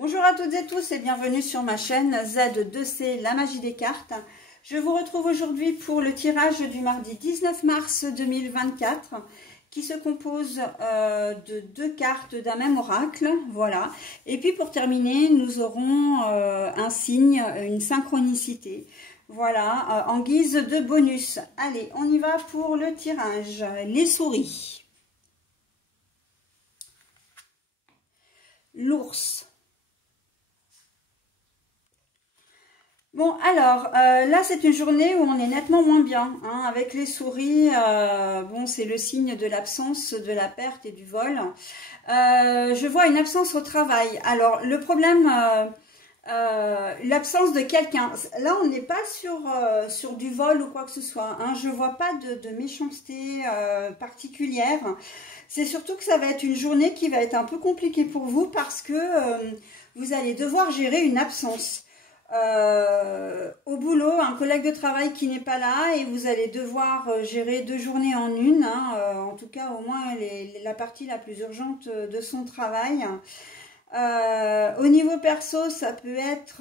Bonjour à toutes et tous et bienvenue sur ma chaîne Z2C, la magie des cartes. Je vous retrouve aujourd'hui pour le tirage du mardi 19 mars 2024 qui se compose de deux cartes d'un même oracle. Voilà. Et puis pour terminer, nous aurons un signe, une synchronicité. Voilà, en guise de bonus. Allez, on y va pour le tirage. Les souris. L'ours. Bon, alors, là, c'est une journée où on est nettement moins bien. Hein, avec les souris, bon, c'est le signe de l'absence, de la perte et du vol. Je vois une absence au travail. Alors, le problème, l'absence de quelqu'un. Là, on n'est pas sur du vol ou quoi que ce soit. Hein, je ne vois pas de méchanceté particulière. C'est surtout que ça va être une journée qui va être un peu compliquée pour vous parce que vous allez devoir gérer une absence. Au boulot, un collègue de travail qui n'est pas là et vous allez devoir gérer 2 journées en une, hein, en tout cas au moins la partie la plus urgente de son travail. Au niveau perso, ça peut être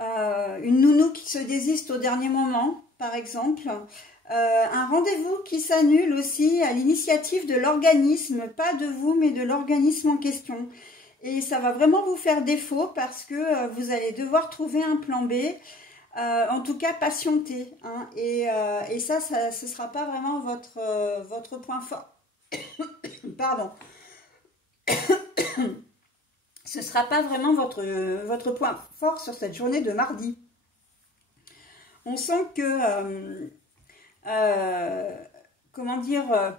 une nounou qui se désiste au dernier moment, par exemple. Un rendez-vous qui s'annule aussi à l'initiative de l'organisme, pas de vous mais de l'organisme en question. Et ça va vraiment vous faire défaut parce que vous allez devoir trouver un plan B, en tout cas patienter. Hein, et ça, ce ne sera pas vraiment votre point fort. Pardon. Ce ne sera pas vraiment votre point fort sur cette journée de mardi. On sent que, comment dire,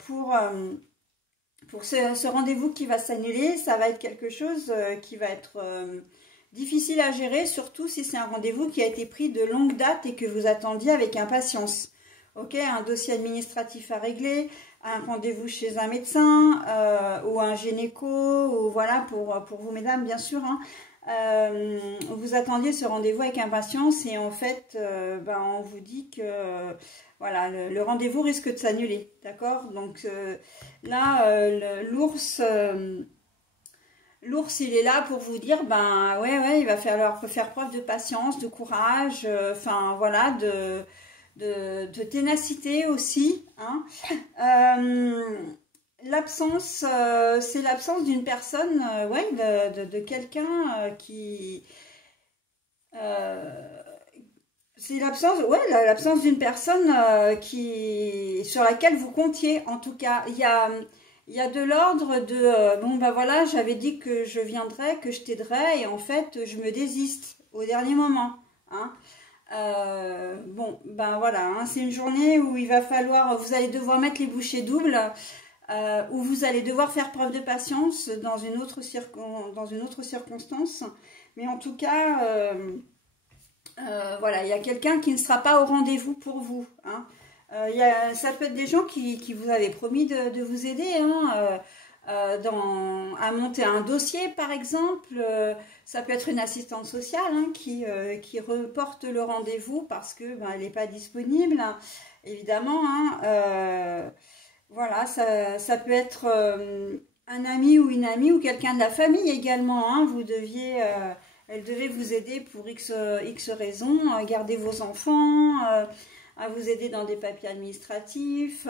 pour ce rendez-vous qui va s'annuler, ça va être quelque chose qui va être difficile à gérer, surtout si c'est un rendez-vous qui a été pris de longue date et que vous attendiez avec impatience. Ok, un dossier administratif à régler, un rendez-vous chez un médecin ou un gynéco, ou voilà, pour vous mesdames bien sûr, hein. Vous attendiez ce rendez-vous avec impatience et en fait, on vous dit que voilà, le rendez-vous risque de s'annuler, d'accord? Donc là, l'ours, il est là pour vous dire, ouais, il va falloir faire preuve de patience, de courage, enfin voilà, de ténacité aussi, hein. L'absence, c'est l'absence d'une personne, ouais, de quelqu'un qui... c'est l'absence, ouais, l'absence d'une personne sur laquelle vous comptiez. En tout cas, il y a de l'ordre de, bon, voilà, j'avais dit que je viendrais, que je t'aiderais, et en fait, je me désiste au dernier moment, hein. Bon, voilà, hein, c'est une journée où il va falloir, vous allez devoir mettre les bouchées doubles, où vous allez devoir faire preuve de patience dans une autre circonstance. Mais en tout cas, voilà, il y a quelqu'un qui ne sera pas au rendez-vous pour vous. Hein. Ça peut être des gens qui vous avaient promis de vous aider, hein, à monter un dossier, par exemple. Ça peut être une assistante sociale, hein, qui reporte le rendez-vous parce que elle n'est pas disponible, hein, évidemment. Hein, voilà, ça peut être un ami ou une amie ou quelqu'un de la famille également. Hein, elle devait vous aider pour X raisons, garder vos enfants, à vous aider dans des papiers administratifs.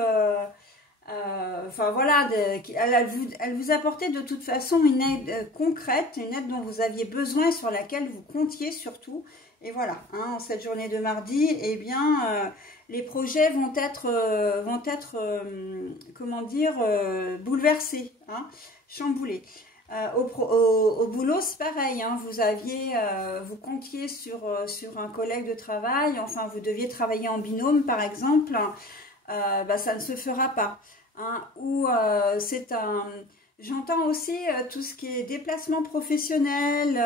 Enfin voilà, elle vous apportait de toute façon une aide concrète, une aide dont vous aviez besoin et sur laquelle vous comptiez surtout. Et voilà, hein, en cette journée de mardi, eh bien, les projets vont être comment dire, bouleversés, hein, chamboulés. Au boulot, c'est pareil, hein, vous comptiez sur un collègue de travail, enfin, vous deviez travailler en binôme, par exemple, ça ne se fera pas. Hein, ou j'entends aussi tout ce qui est déplacement professionnel,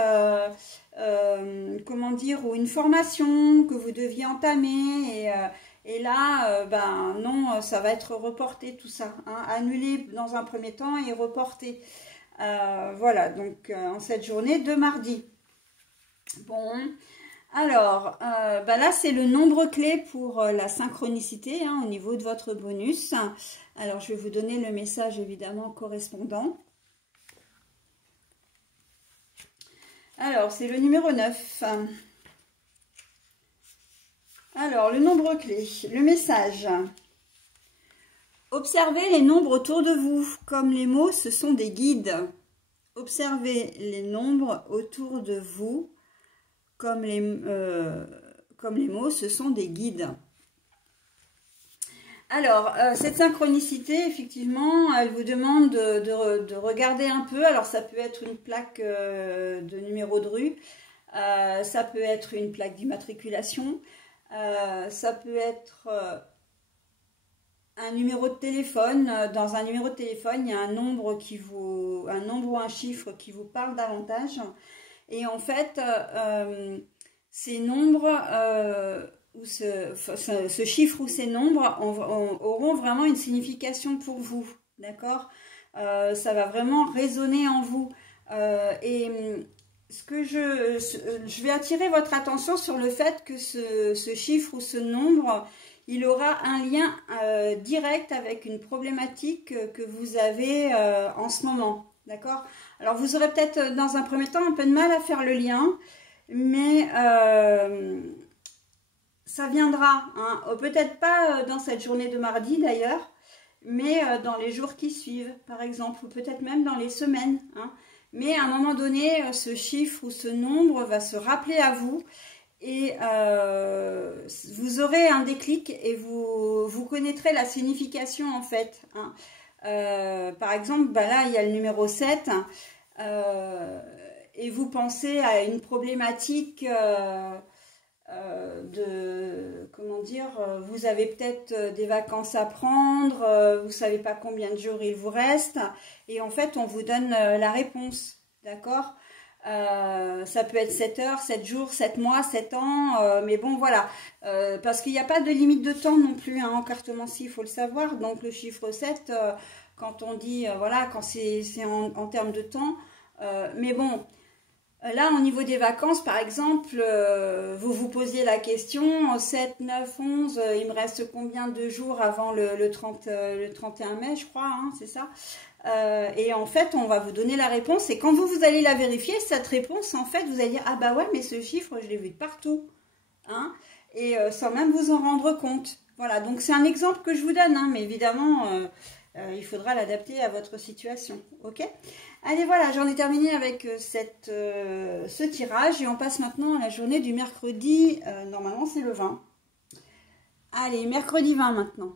comment dire, ou une formation que vous deviez entamer et là, non, ça va être reporté tout ça, hein, annulé dans un premier temps et reporté. Voilà, donc en cette journée de mardi. Bon, alors, là, c'est le nombre clé pour la synchronicité, hein, au niveau de votre bonus. Alors, je vais vous donner le message, évidemment, correspondant. Alors, c'est le numéro 9. Alors, le nombre clé, le message. Observez les nombres autour de vous. Comme les mots, ce sont des guides. Observez les nombres autour de vous. Comme les mots, ce sont des guides. Alors, cette synchronicité, effectivement, elle vous demande de regarder un peu. Alors, ça peut être une plaque de numéro de rue, ça peut être une plaque d'immatriculation, ça peut être un numéro de téléphone. Dans un numéro de téléphone, il y a un nombre ou un chiffre qui vous parle davantage. Et en fait, ces nombres... ou ce chiffre ou ces nombres auront vraiment une signification pour vous, d'accord? Ça va vraiment résonner en vous. Et je vais attirer votre attention sur le fait que ce chiffre ou ce nombre, il aura un lien direct avec une problématique que vous avez en ce moment, d'accord? Alors, vous aurez peut-être dans un premier temps un peu de mal à faire le lien, mais... ça viendra, hein. Peut-être pas dans cette journée de mardi d'ailleurs, mais dans les jours qui suivent, par exemple, ou peut-être même dans les semaines, hein. Mais à un moment donné, ce chiffre ou ce nombre va se rappeler à vous et vous aurez un déclic et vous connaîtrez la signification en fait, hein. Par exemple, bah là, il y a le numéro 7 et vous pensez à une problématique... comment dire, vous avez peut-être des vacances à prendre, vous savez pas combien de jours il vous reste, et en fait on vous donne la réponse, d'accord? Ça peut être 7 heures, 7 jours, 7 mois, 7 ans, mais bon voilà, parce qu'il n'y a pas de limite de temps non plus, hein, en cartomancie, il faut le savoir. Donc le chiffre 7, quand on dit, voilà, quand c'est en termes de temps, mais bon... Là, au niveau des vacances, par exemple, vous vous posiez la question, 7, 9, 11, il me reste combien de jours avant le 31 mai, je crois, hein, c'est ça? Et en fait, on va vous donner la réponse. Et quand vous allez la vérifier, cette réponse, en fait, vous allez dire, ah bah ouais, mais ce chiffre, je l'ai vu de partout, hein, et sans même vous en rendre compte. Voilà, donc c'est un exemple que je vous donne, hein, mais évidemment... il faudra l'adapter à votre situation, ok? Allez, voilà, j'en ai terminé avec ce tirage et on passe maintenant à la journée du mercredi. Normalement, c'est le 20. Allez, mercredi 20 maintenant.